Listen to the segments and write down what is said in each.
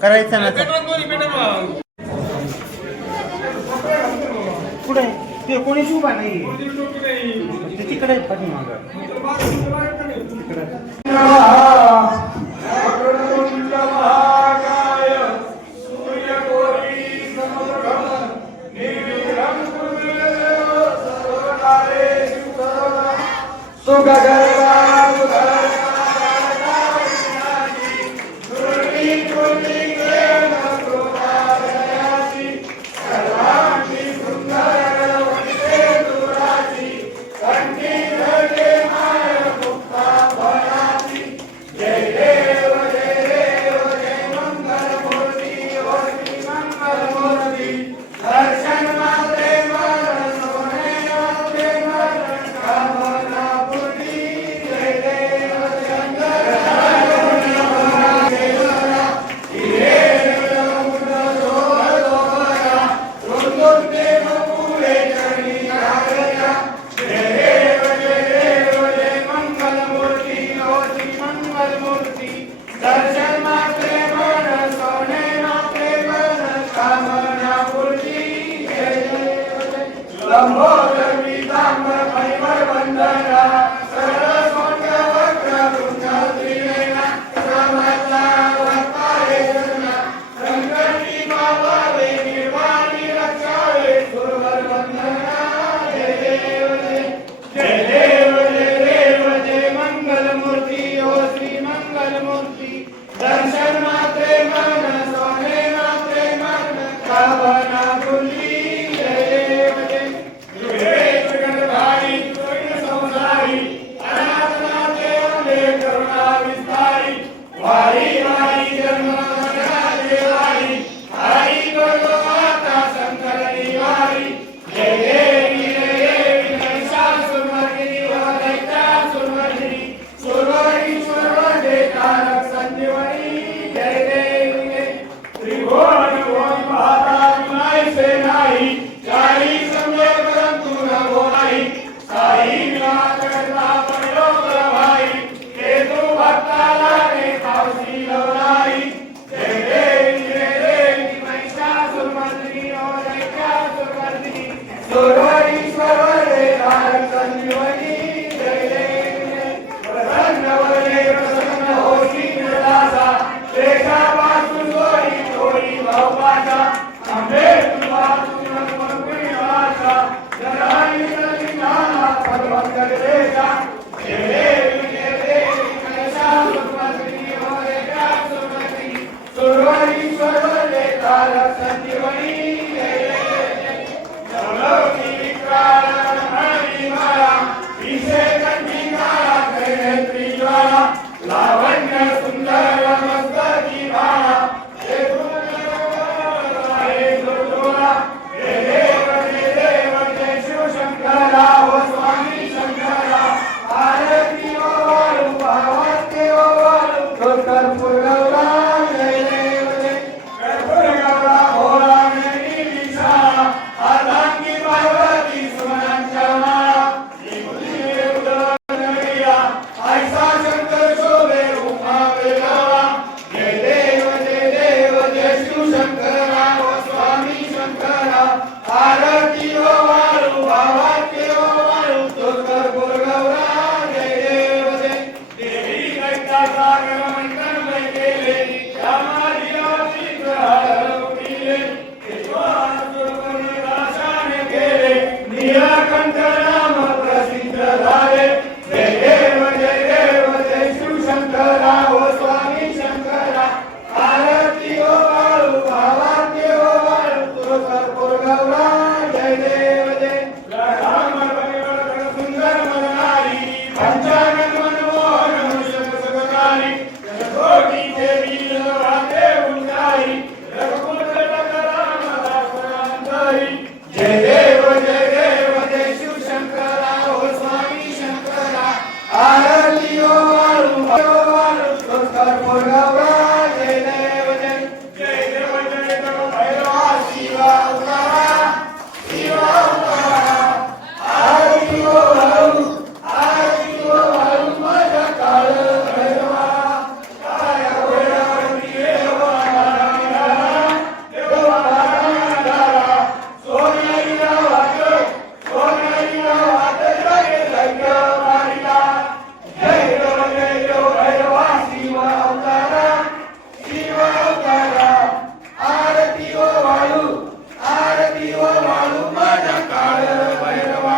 करायचं ना पुढे ते कोणीच उभा नाही तिकडे पाठीमाग पंचानन मनमोहन मुषक सगतारी जगोटी देवी राधे उंचाई रघुकुल राम दासरांतरी जय देव जय शिव शंकरा हो स्वामी शंकरा आरती ओ वाळू संस्कार पोरगावरा जय देव भैरवा शिवा उतारा आरती ओ वाळू माझ्या काळ भैरवा काया भैरवती देवा सोन्याईला वाट जगे लग्न मारिला जय देव भैरवा शिवा अवतारा आरती ओ वाळू माझ्या काळ भैरवा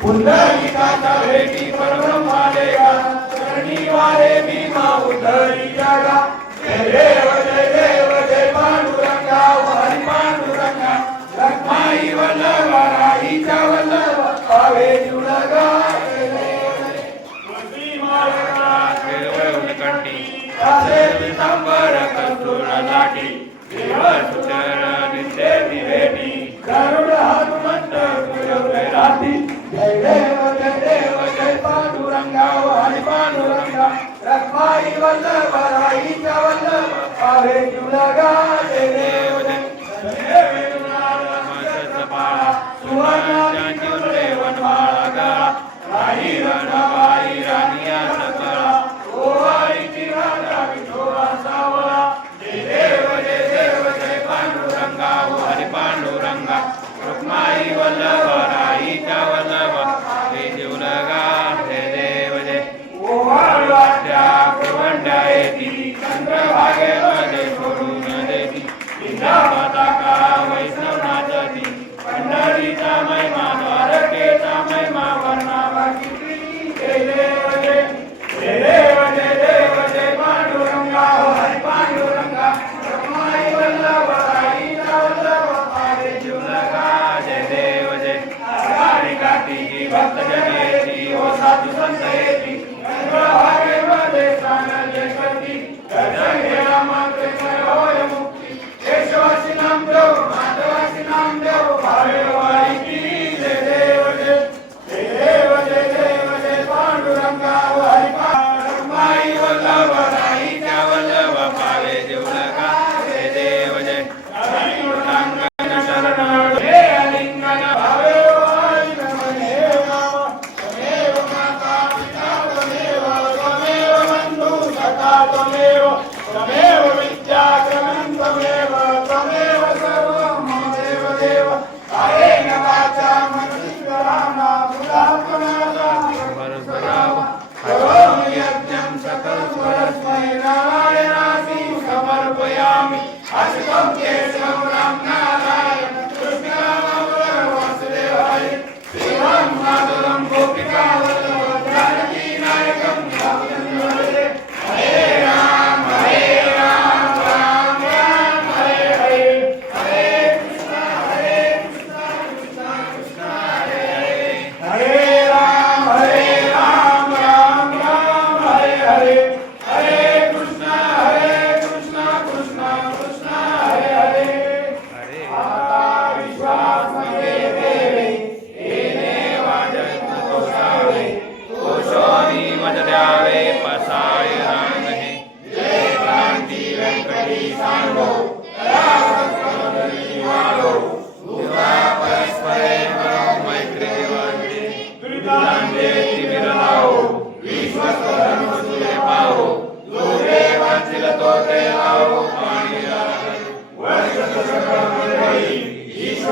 पुंडलिकाचा भेटी परब्रह्मा देगा चरणी वारे भीमा उद्धरी जागा जय देव जय पांडुरंगा हरी पांडुरंगा लक्ष्माई वल्लभा राहीचा वल्लभ पावे जुळगा जय देव तुळशी माळा कंठी असे विसांबर कस्तुर लाटी देव सुचर नित्य भेटी गरुड हनुमंत तुझे राती जय देव जय पांडुरंगा हरी पांडुरंगा लक्ष्माई वल्लभ राहीचा वल्लभ पावे जुळगा जय देव सुवर्णांचुरे वनमाळा गळा राही रणबाई रानिया सकळा ओ आईची राजा विठोबा सावळा जय देव जय पांडुरंगा हरी पांडुरंगा रुक्माई वल्लभ राहीचा वल्लभ पावे जुळगा जय देव ओ वाळवाच्या कुरवंड्या येती चंद्रभागेमध्ये सोडून देती माता का वैष्णव नाचती पंढरीचा महिमा द्वारकेचा महिमा वर्णावा किती जय देव जय पांडुरंगा हरी पांडुरंगा रमाई वल्लभ राहीचा वल्लभ पावे जुळगा जय देव गाडी काठीची भक्त जनेची ओ साधू संत येती चंद्रभागेमध्ये स्नान जय करती गजंगे रामाचे होय मुक्ती केशवासी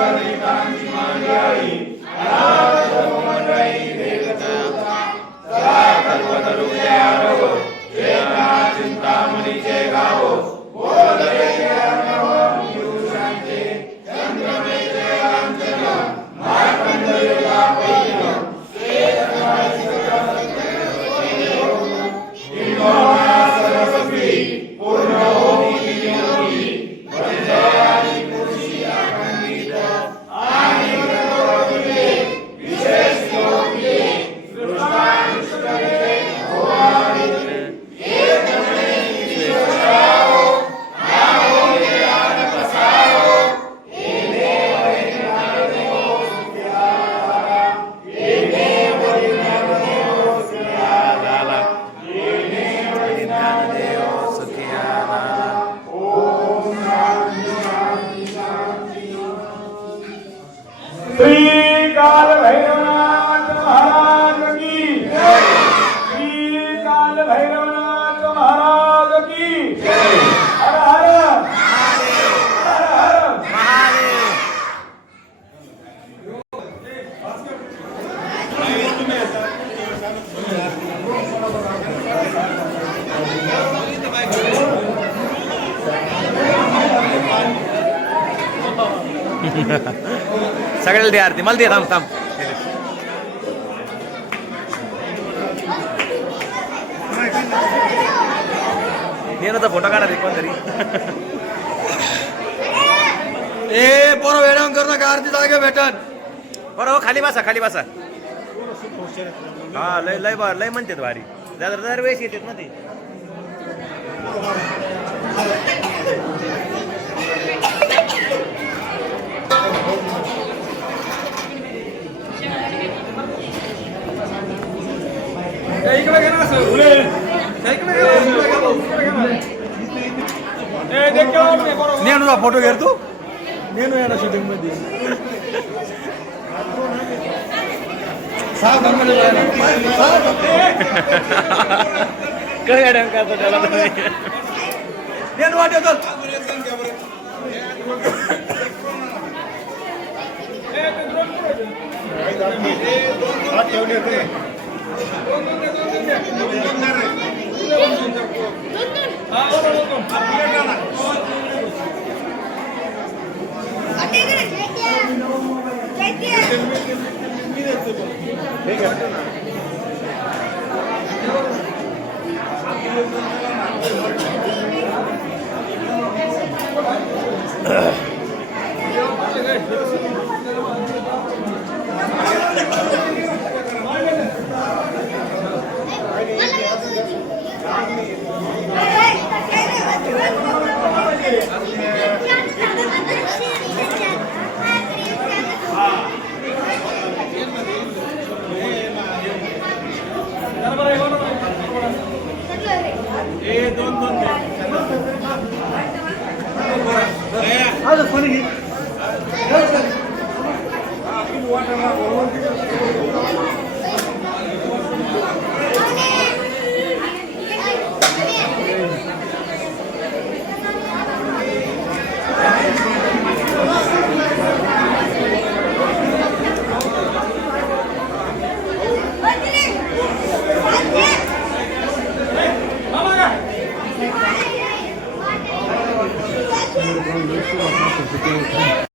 भगवंतांची मंडळी मंडळी देवता सदा कल्पतरू जयारो जयनाथ चिंतामणीचे गावो बोलले पुरुषांचे चंद्रमेचे लांछन मार्कंडेयला पहिलो सरस्वती पूर्ण होती योगी वंदयानी पुरुषी अखंडित आणि तुझे विशेष योगी दृष्टांतरे होवारित एक जणे विश्वसाओ नामो ज्ञान पसाओ हे देव ज्ञान देव सुख्याला हे देव ज्ञान देव सुख्याला हे देव ज्ञान देव सुख्याला ओम शांती शांती श्री काल भैरवनाथ महाराज की जय श्री काल भैरवनाथ महाराज की जय हर हर हर हर सगळ्याला दे आरती मला दे थांब थांब ये ना फोटो काढा रे कोणतरी ए पोरं वेळाम करू नका आरती जागे भेटन बरं खाली बसा खाली बसा हा लय लय लय म्हणतात भारी दरवेळेस येतात ना ते इकडे घे ना असं उले इकडे నేను ఫోటో घेतो నేను येणार शूटिंग मध्ये काय अडम करतो त्याला నేను वाटतो आज कोणी